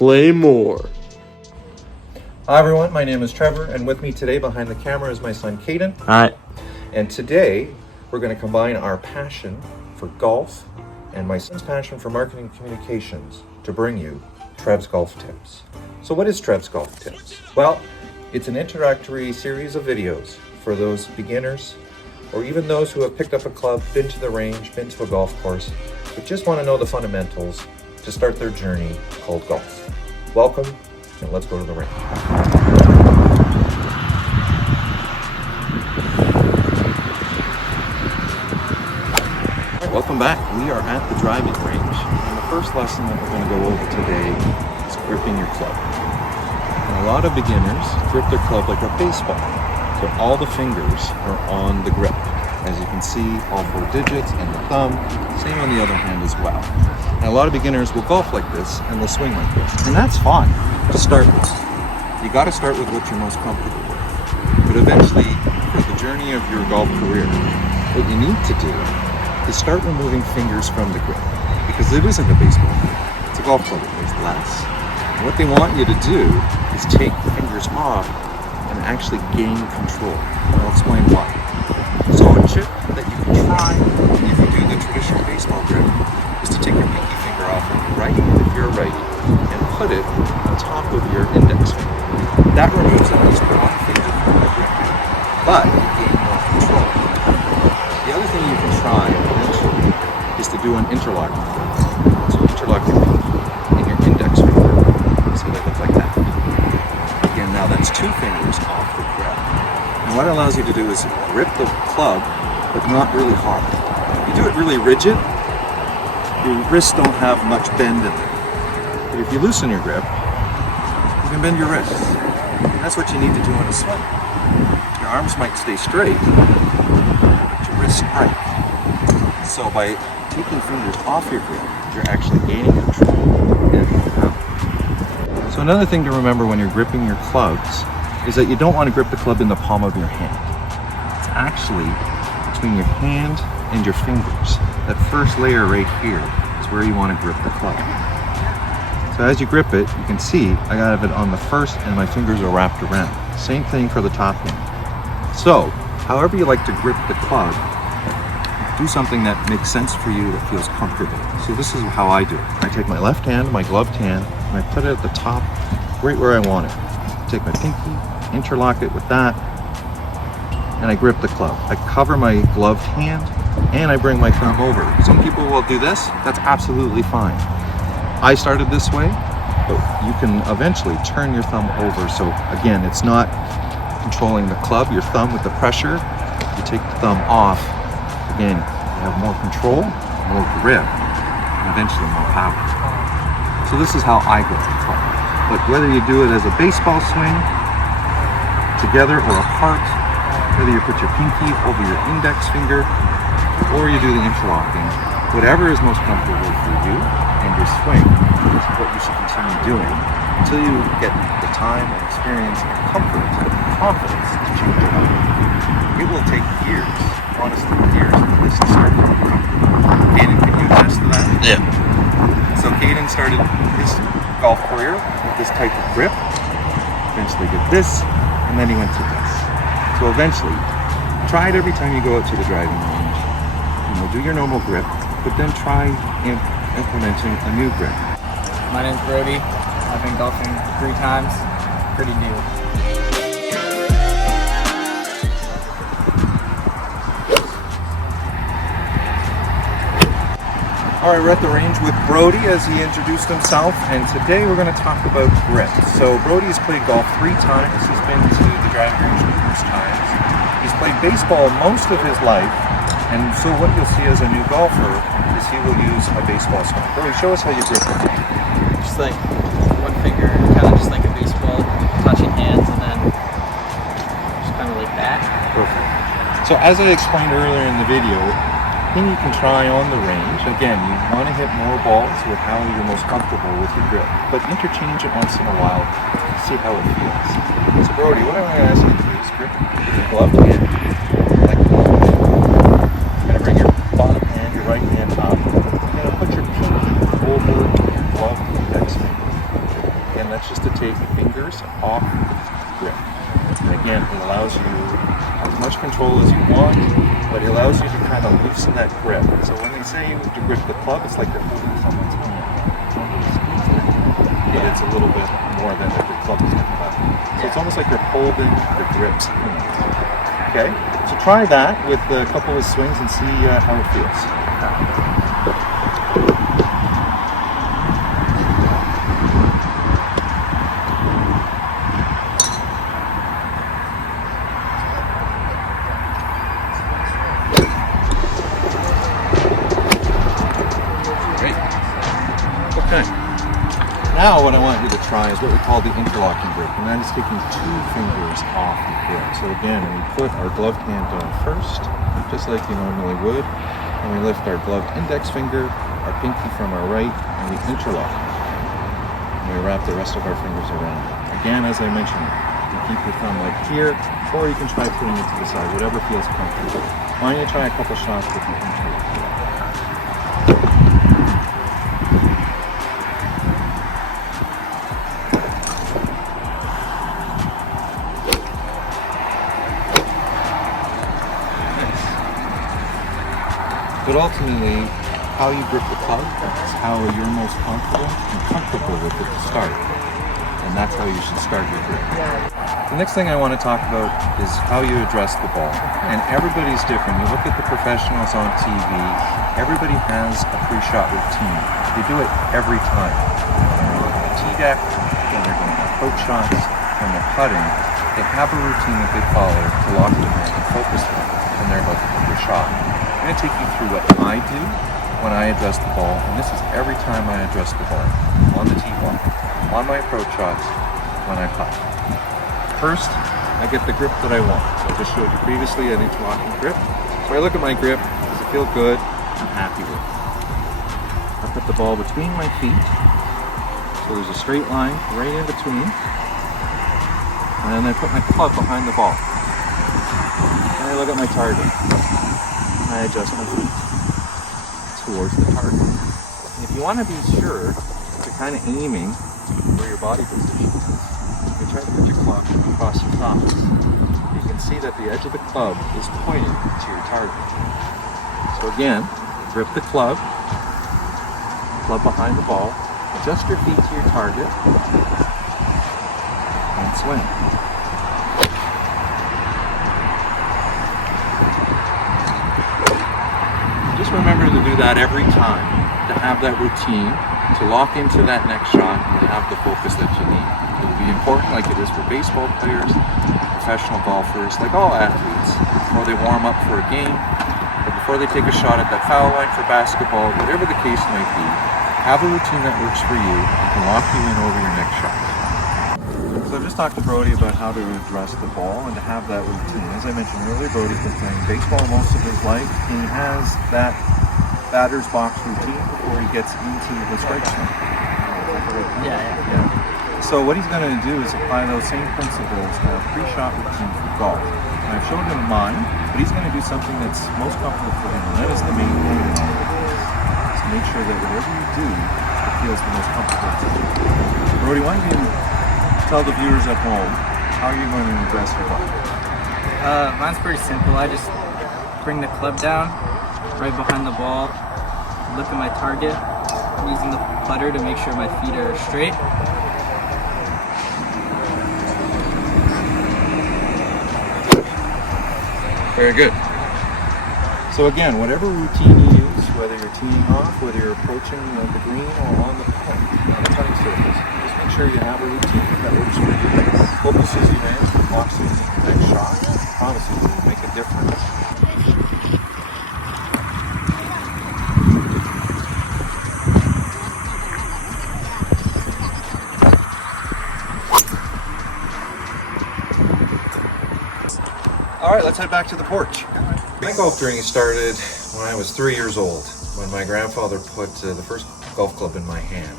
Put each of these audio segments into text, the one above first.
play more. Hi everyone, my name is Trevor, and with me today behind the camera is my son Caden. Hi. And today we're going to combine our passion for golf and my son's passion for marketing and communications to bring you Trev's Golf Tips. So what is Trev's Golf Tips? Well, it's an introductory series of videos for those beginners or even those who have picked up a club, been to the range, been to a golf course, but just want to know the fundamentals to start their journey called golf. Welcome, and let's go to the range. Welcome back. We are at the driving range, and the first lesson that we're going to go over today is gripping your club. And a lot of beginners grip their club like a baseball, so all the fingers are on the grip. As you can see, all 4 digits and the thumb, same on the other hand as well. And a lot of beginners will golf like this and they'll swing like this, and that's fine to start with. You got to start with what you're most comfortable with, but eventually, for the journey of your golf career, what you need to do is start removing fingers from the grip, because it isn't a baseball grip, it's a golf club. It weighs less. And what they want you to do is take the fingers off and actually gain control. And I'll explain why. So a tip that you can try if you do the traditional baseball grip is to take your pinky finger off on your right, if you're a righty, and put it on top of your index finger. That removes at least one finger from the grip, but you gain more control. The other thing you can try eventually is to do an interlock grip. So interlock your pinky and your index finger so they look like that. Again, now that's 2 fingers off the grip. And what it allows you to do is grip the club, but not really hard. If you do it really rigid, your wrists don't have much bend in them. But if you loosen your grip, you can bend your wrists. And that's what you need to do in a swing. Your arms might stay straight, but your wrists break. So by taking fingers off your grip, you're actually gaining control and more power. So another thing to remember when you're gripping your clubs is that you don't want to grip the club in the palm of your hand. It's actually between your hand and your fingers. That first layer right here is where you want to grip the club. So as you grip it, you can see I have it on the first and my fingers are wrapped around. Same thing for the top hand. So, however you like to grip the club, do something that makes sense for you, that feels comfortable. So this is how I do it. I take my left hand, my gloved hand, and I put it at the top, right where I want it. Take my pinky, interlock it with that, and I grip the club. I cover my gloved hand and I bring my thumb over. Some people will do this, that's absolutely fine. I started this way, but you can eventually turn your thumb over. So again, it's not controlling the club, your thumb with the pressure. You take the thumb off, again, you have more control, more grip, and eventually more power. So this is how I grip the club. But whether you do it as a baseball swing, together or apart, whether you put your pinky over your index finger, or you do the interlocking, whatever is most comfortable for you and your swing is what you should continue doing until you get the time and experience and comfort and confidence to change it up. It will take years, honestly years, for this to start to become comfortable. Caden, can you attest to that? Yeah. So Caden started his golf career with this type of grip, eventually did this, and then he went to this. So eventually, try it every time you go out to the driving range. Do your normal grip, but then try implementing a new grip. My name's Brody. I've been golfing 3 times. Pretty new. All right, we're at the range with Brody as he introduced himself, and today we're going to talk about grip. So Brody's played golf 3 times. He's been to the driving range numerous times. He's played baseball most of his life, and so what you'll see as a new golfer is he will use a baseball swing. Brody, show us how you grip it. Just like one finger, kind of just like a baseball, touching hands, and then just kind of like that. Perfect. So as I explained earlier in the video, then you can try on the range. Again, you want to hit more balls with how you're most comfortable with your grip, but interchange it once in a while to see how it feels. So Brody, what I'm going to ask you to do is grip your gloved hand like normal. You're going to bring your bottom hand, your right hand up. You're going to put your pinky over your gloved index finger. that's just to take fingers off the grip. And again, it allows you as much control as you want, but it allows you to kind of loosen that grip. So when they say to grip the club, it's like they're holding someone's hand. But it's a little bit more than if the club is like that. So it's almost like you're holding the grips in. Okay, so try that with a couple of swings and see how it feels. Great. Okay. Now what I want you to try is what we call the interlocking grip, and that is taking 2 fingers off the grip. So again, we put our gloved hand down first, just like you normally would, and we lift our gloved index finger, our pinky from our right, and we interlock. And we wrap the rest of our fingers around it. Again, as I mentioned, you keep your thumb like here, or you can try putting it to the side, whatever feels comfortable. Why don't you try a couple shots with the interlock? But ultimately, how you grip the club is how you're most comfortable with it to start. And that's how you should start your grip. The next thing I want to talk about is how you address the ball. And everybody's different. You look at the professionals on TV, everybody has a pre-shot routine. They do it every time. When they're on the tee deck, when they're going to approach shots, when they're putting, they have a routine that they follow to lock in and focus on when they're about to hit their shot. I'm going to take you through what I do when I address the ball, and this is every time I address the ball, on the tee ball, on my approach shots, when I putt. First, I get the grip that I want. So I just showed you previously an interlocking grip. So I look at my grip, does it feel good? I'm happy with it. I put the ball between my feet, so there's a straight line right in between, and then I put my club behind the ball. And I look at my target. I adjust my feet towards the target. And if you want to be sure that you're kind of aiming where your body position is, you try to put your club across your thighs. You can see that the edge of the club is pointing to your target. So again, grip the club behind the ball, adjust your feet to your target, and swing. Just remember to do that every time, to have that routine, to lock into that next shot, and to have the focus that you need. It will be important like it is for baseball players, professional golfers, like all athletes, before they warm up for a game, or before they take a shot at that foul line for basketball, whatever the case might be, have a routine that works for you and can lock you in over your next shot. So I've just talked to Brody about how to address the ball and to have that routine. As I mentioned earlier, Brody's been playing baseball most of his life. He has that batter's box routine before he gets into the strike zone. Yeah. So what he's going to do is apply those same principles to a pre-shot routine for golf. And I've showed him mine, but he's going to do something that's most comfortable for him, and that is the main point in all of this. So make sure that whatever you do, it feels the most comfortable to you. Brody, why don't you tell the viewers at home how you're going to address your ball? Mine's pretty simple. I just bring the club down right behind the ball, look at my target, using the putter to make sure my feet are straight. Very good. So again, whatever routine you use, whether you're teeing off, whether you're approaching the green or on the putting surface, just make sure you have a routine that works for you, focuses you in, locks you into the next shot. I promise you, it will make a difference. All right, let's head back to the porch. My golf journey started when I was 3 years old, when my grandfather put the first golf club in my hand.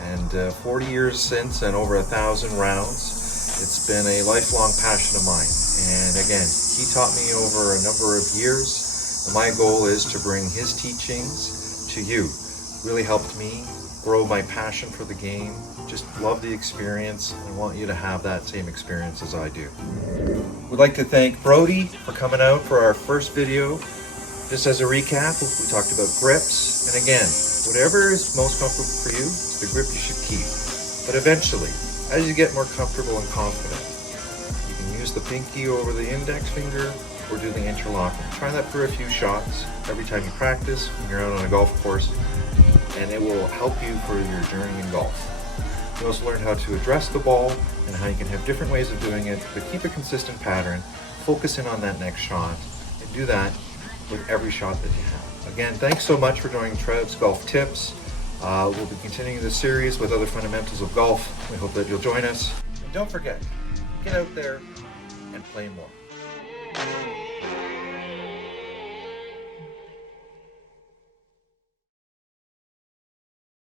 And 40 years since and over 1,000 rounds, it's been a lifelong passion of mine. And again, he taught me over a number of years. And my goal is to bring his teachings to you. Really helped me grow my passion for the game. Just love the experience and I want you to have that same experience as I do. We'd like to thank Brody for coming out for our first video. Just as a recap, we talked about grips, and again, whatever is most comfortable for you, the grip you should keep. But eventually, as you get more comfortable and confident, you can use the pinky over the index finger or do the interlocking. Try that for a few shots every time you practice when you're out on a golf course, and it will help you for your journey in golf. You also learn how to address the ball and how you can have different ways of doing it, but keep a consistent pattern, focus in on that next shot, and do that with every shot that you have. Again, thanks so much for joining Trev's Golf Tips. We'll be continuing this series with other fundamentals of golf. We hope that you'll join us. And don't forget, get out there and play more.